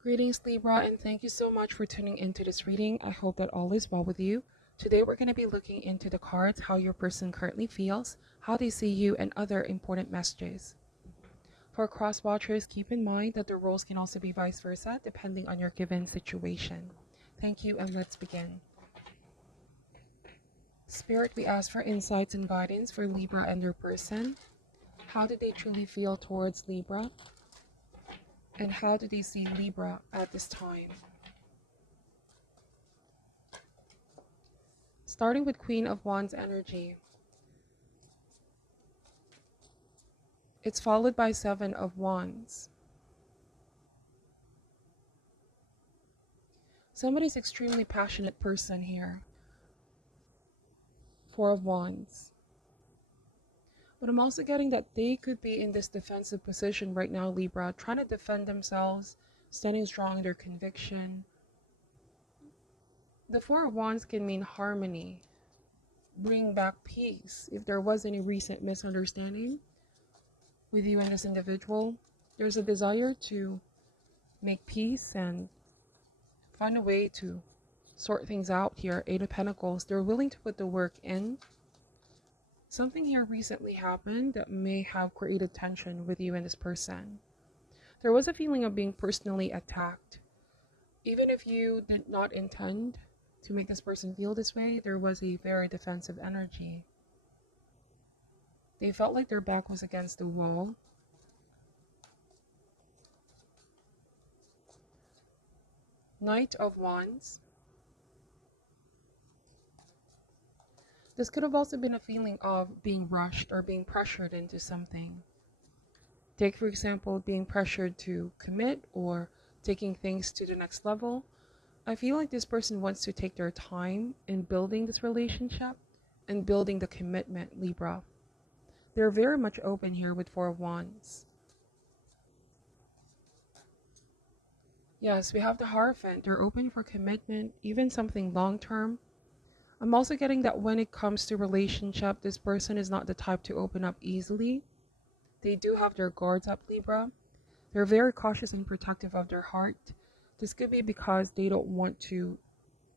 Greetings, Libra, and thank you so much for tuning into this reading. I hope that all is well with you. Today, we're going to be looking into the cards, how your person currently feels, how they see you, and other important messages. For cross watchers, keep in mind that the roles can also be vice versa, depending on your given situation. Thank you, and let's begin. Spirit, we ask for insights and guidance for Libra and their person. How do they truly feel towards Libra? And how do they see Libra at this time? Starting with Queen of Wands energy. It's followed by Seven of Wands. Somebody's extremely passionate person here. Four of Wands. But I'm also getting that they could be in this defensive position right now, Libra, trying to defend themselves, standing strong in their conviction. The Four of Wands can mean harmony, bring back peace. If there was any recent misunderstanding with you and this individual, there's a desire to make peace and find a way to sort things out here. Eight of Pentacles, they're willing to put the work in. Something here recently happened that may have created tension with you and this person. There was a feeling of being personally attacked. Even if you did not intend to make this person feel this way, there was a very defensive energy. They felt like their back was against the wall. Knight of Wands. This could have also been a feeling of being rushed or being pressured into something. Take, for example, being pressured to commit or taking things to the next level. I feel like this person wants to take their time in building this relationship and building the commitment, Libra. They're very much open here with Four of Wands. Yes, we have the Hierophant. They're open for commitment, even something long-term. I'm also getting that when it comes to relationship, this person is not the type to open up easily. They do have their guards up, Libra. They're very cautious and protective of their heart. This could be because they don't want to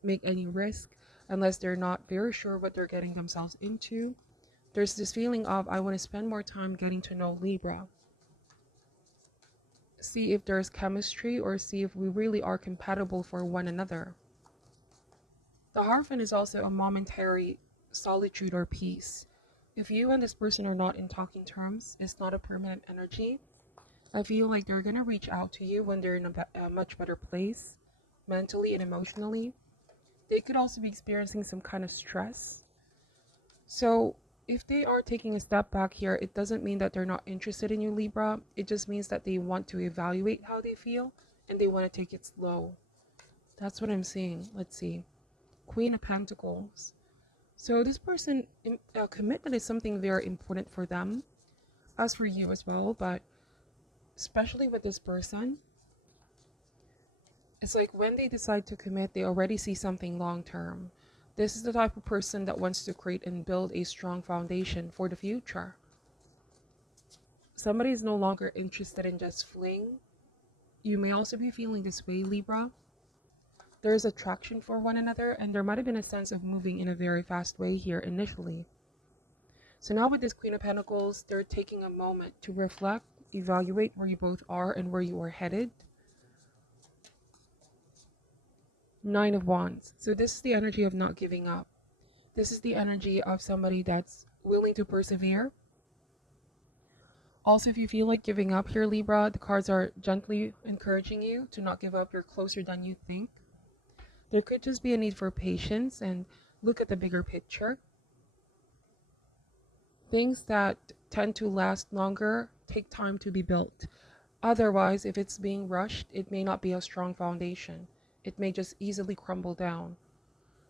make any risk unless they're not very sure what they're getting themselves into. There's this feeling of, I want to spend more time getting to know Libra. See if there's chemistry or see if we really are compatible for one another. The Hierophant is also a momentary solitude or peace. If you and this person are not in talking terms, it's not a permanent energy. I feel like they're going to reach out to you when they're in a much better place, mentally and emotionally. They could also be experiencing some kind of stress. So if they are taking a step back here, it doesn't mean that they're not interested in you, Libra. It just means that they want to evaluate how they feel and they want to take it slow. That's what I'm seeing. Let's see. Queen of Pentacles. So this person, commitment is something very important for them, as for you as well, but especially with this person, it's like when they decide to commit, they already see something long term. This is the type of person that wants to create and build a strong foundation for the future. Somebody is no longer interested in just fling. You may also be feeling this way, Libra. There is attraction for one another, and there might have been a sense of moving in a very fast way here initially. So now with this Queen of Pentacles, they're taking a moment to reflect, evaluate where you both are and where you are headed. Nine of Wands. So this is the energy of not giving up. This is the energy of somebody that's willing to persevere. Also, if you feel like giving up here, Libra, the cards are gently encouraging you to not give up. You're closer than you think. There could just be a need for patience and look at the bigger picture. Things that tend to last longer take time to be built. Otherwise, if it's being rushed, it may not be a strong foundation. It may just easily crumble down.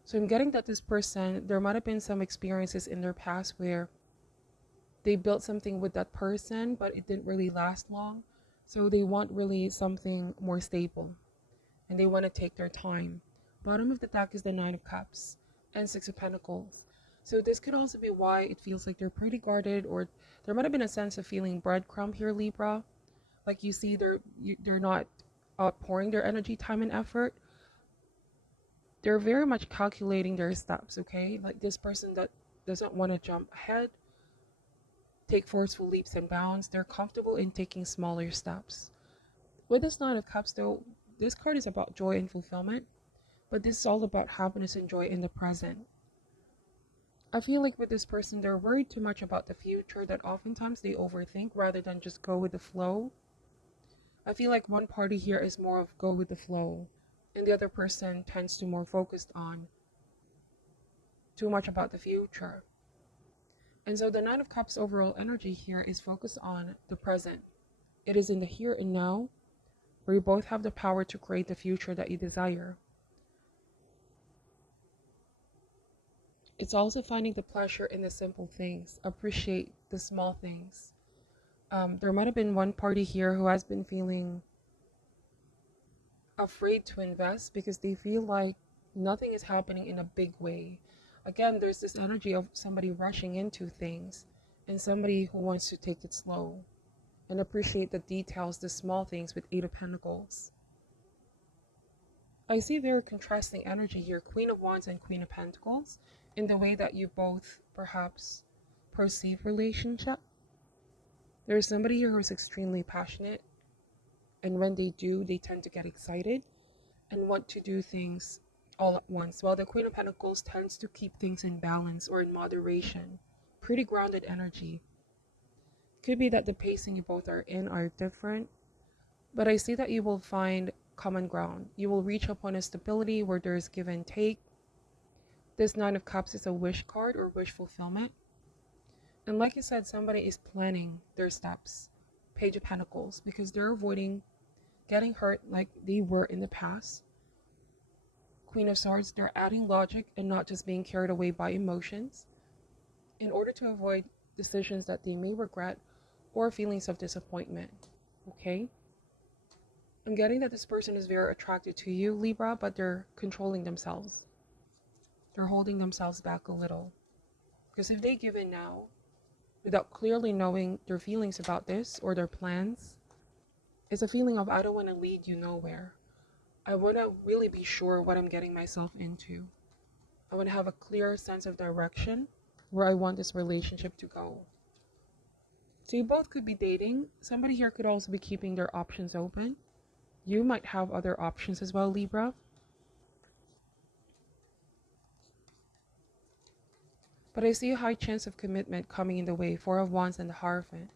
So I'm getting that this person, there might have been some experiences in their past where they built something with that person, but it didn't really last long. So they want really something more stable and they want to take their time. Bottom of the deck is the Nine of Cups and Six of Pentacles. So this could also be why it feels like they're pretty guarded, or there might have been a sense of feeling breadcrumb here, Libra. Like you see, they're not outpouring their energy, time, and effort, they're very much calculating their steps, okay? Like this person that doesn't want to jump ahead, take forceful leaps and bounds. They're comfortable in taking smaller steps. With this Nine of Cups, though, this card is about joy and fulfillment, but this is all about happiness and joy in the present. I feel like with this person, they're worried too much about the future that oftentimes they overthink rather than just go with the flow. I feel like one party here is more of go with the flow, and the other person tends to more focused on too much about the future. And so the Nine of Cups overall energy here is focused on the present. It is in the here and now, where you both have the power to create the future that you desire. It's also finding the pleasure in the simple things. Appreciate the small things. There might have been one party here who has been feeling afraid to invest because they feel like nothing is happening in a big way. Again, there's this energy of somebody rushing into things and somebody who wants to take it slow and appreciate the details, the small things with Eight of Pentacles. I see very contrasting energy here, Queen of Wands and Queen of Pentacles, in the way that you both perhaps perceive relationship. There's somebody here who's extremely passionate, and when they do, they tend to get excited and want to do things all at once, while the Queen of Pentacles tends to keep things in balance or in moderation. Pretty grounded energy. Could be that the pacing you both are in are different, but I see that you will find common ground. You will reach upon a stability where there is give and take. This Nine of Cups is a wish card or wish fulfillment. And like you said, somebody is planning their steps. Page of Pentacles, because they're avoiding getting hurt like they were in the past. Queen of Swords, they're adding logic and not just being carried away by emotions in order to avoid decisions that they may regret or feelings of disappointment. Okay? I'm getting that this person is very attracted to you, Libra, but they're controlling themselves. They're holding themselves back a little. Because if they give in now, without clearly knowing their feelings about this or their plans, it's a feeling of I don't want to lead you nowhere. I want to really be sure what I'm getting myself into. I want to have a clear sense of direction where I want this relationship to go. So you both could be dating. Somebody here could also be keeping their options open. You might have other options as well, Libra. But I see a high chance of commitment coming in the way. Four of Wands and the Hierophant.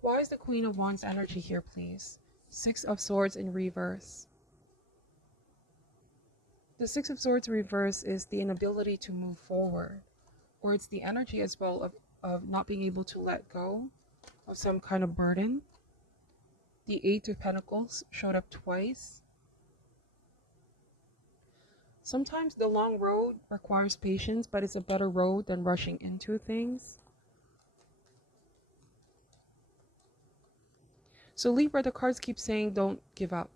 Why is the Queen of Wands energy here, please? Six of Swords in reverse. The Six of Swords reverse is the inability to move forward. Or it's the energy as well of not being able to let go of some kind of burden. The Eight of Pentacles showed up twice. Sometimes the long road requires patience, but it's a better road than rushing into things. So Libra, the cards keep saying don't give up.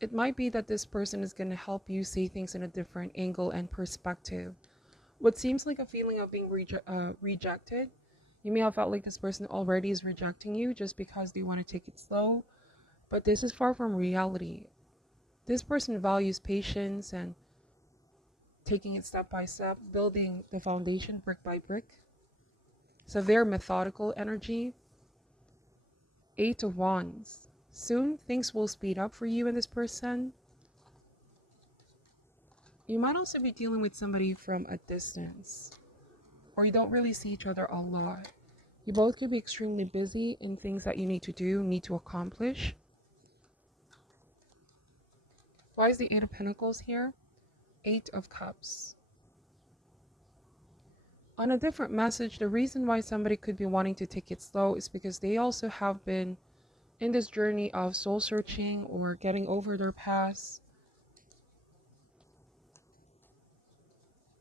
It might be that this person is going to help you see things in a different angle and perspective. What seems like a feeling of being rejected, you may have felt like this person already is rejecting you just because they want to take it slow, but this is far from reality. This person values patience and taking it step by step, building the foundation brick by brick. It's a very methodical energy. Eight of Wands. Soon things will speed up for you and this person. You might also be dealing with somebody from a distance, or you don't really see each other a lot. You both could be extremely busy in things that you need to do, need to accomplish. Why is the Eight of Pentacles here? Eight of Cups. On a different message, the reason why somebody could be wanting to take it slow is because they also have been in this journey of soul searching or getting over their past.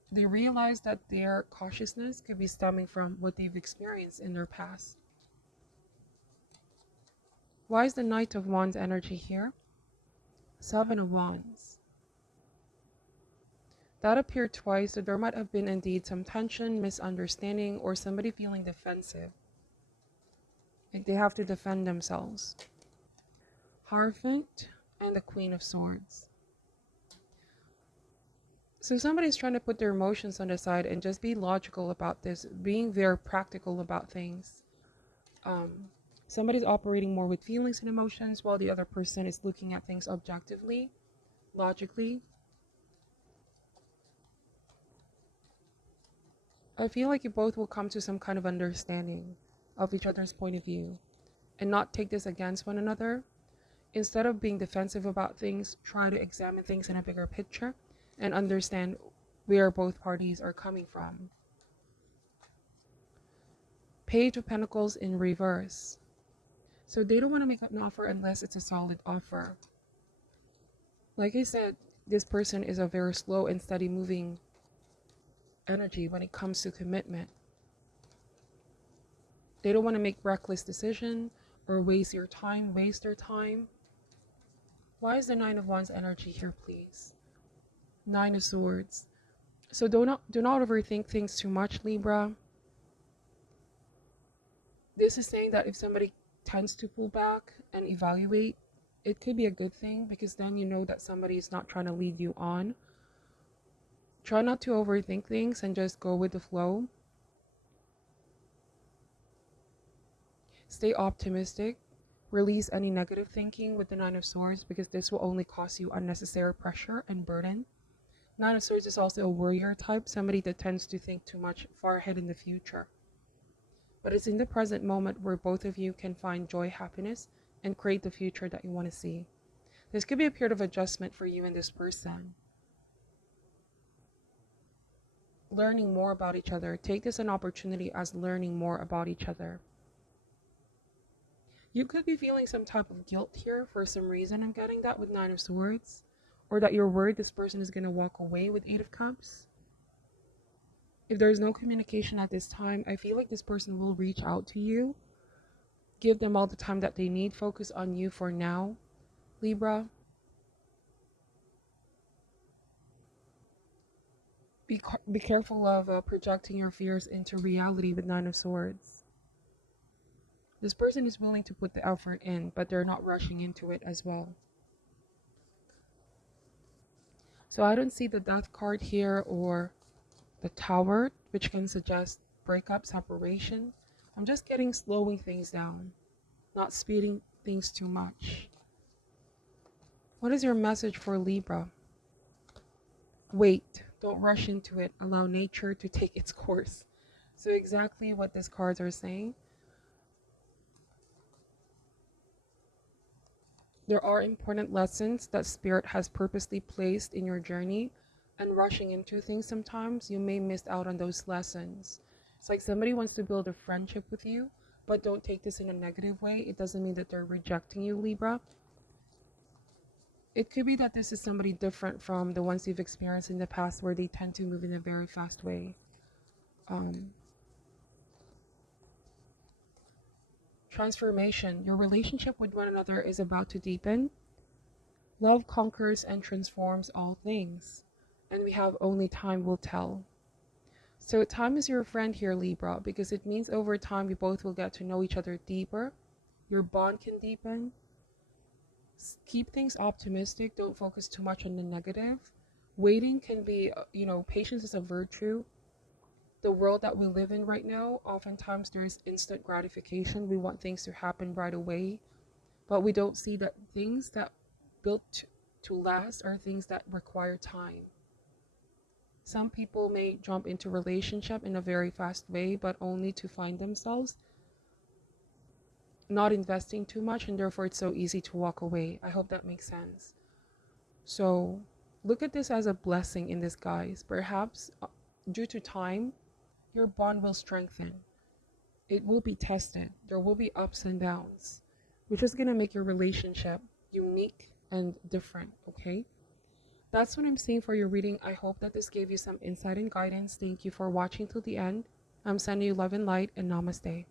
They realize that their cautiousness could be stemming from what they've experienced in their past. Why is the Knight of Wands energy here? Seven of Wands. That appeared twice, so there might have been indeed some tension, misunderstanding, or somebody feeling defensive. Like they have to defend themselves. Hierophant and the Queen of Swords. So somebody's trying to put their emotions on the side and just be logical about this, being very practical about things. Somebody's operating more with feelings and emotions while the other person is looking at things objectively, logically. I feel like you both will come to some kind of understanding of each other's point of view and not take this against one another. Instead of being defensive about things, try to examine things in a bigger picture and understand where both parties are coming from. Page of Pentacles in reverse. So they don't want to make an offer unless it's a solid offer. Like I said, this person is a very slow and steady moving energy when it comes to commitment. They don't want to make reckless decisions or waste their time. Why is the Nine of Wands energy here, please? Nine of Swords. So do not overthink things too much, Libra. This is saying that if somebody tends to pull back and evaluate, it could be a good thing, because then you know that somebody is not trying to lead you on. Try not to overthink things and just go with the flow. Stay optimistic. Release any negative thinking with the Nine of Swords, because this will only cause you unnecessary pressure and burden. Nine of Swords is also a warrior type, somebody that tends to think too much far ahead in the future. But it's in the present moment where both of you can find joy, happiness, and create the future that you want to see. This could be a period of adjustment for you and this person. Learning more about each other. Take this an opportunity as learning more about each other. You could be feeling some type of guilt here for some reason. I'm getting that with Nine of Swords. Or that you're worried this person is going to walk away with Eight of Cups. If there's no communication at this time, I feel like this person will reach out to you. Give them all the time that they need. Focus on you for now, Libra. Be careful of projecting your fears into reality with Nine of Swords. This person is willing to put the effort in, but they're not rushing into it as well. So I don't see the Death card here or the Tower, which can suggest breakup, separation. I'm just getting slowing things down, not speeding things too much. What is your message for Libra? Wait, don't rush into it. Allow nature to take its course. So exactly what these cards are saying. There are important lessons that Spirit has purposely placed in your journey, and rushing into things sometimes, you may miss out on those lessons. It's like somebody wants to build a friendship with you, but don't take this in a negative way. It doesn't mean that they're rejecting you, Libra. It could be that this is somebody different from the ones you've experienced in the past, where they tend to move in a very fast way. Transformation. Your relationship with one another is about to deepen. Love conquers and transforms all things, and we have only time will tell. So time is your friend here, Libra, because it means over time you both will get to know each other deeper. Your bond can deepen. Keep things optimistic. Don't focus too much on the negative. Waiting can be, patience is a virtue. The world that we live in right now, oftentimes there's instant gratification. We want things to happen right away, but we don't see that things that built to last are things that require time. Some people may jump into relationship in a very fast way, but only to find themselves not investing too much, and therefore it's so easy to walk away. I hope that makes sense. So look at this as a blessing in disguise. Perhaps due to time, your bond will strengthen. It will be tested. There will be ups and downs, which is going to make your relationship unique and different, okay? That's what I'm seeing for your reading. I hope that this gave you some insight and guidance. Thank you for watching till the end. I'm sending you love and light, and namaste.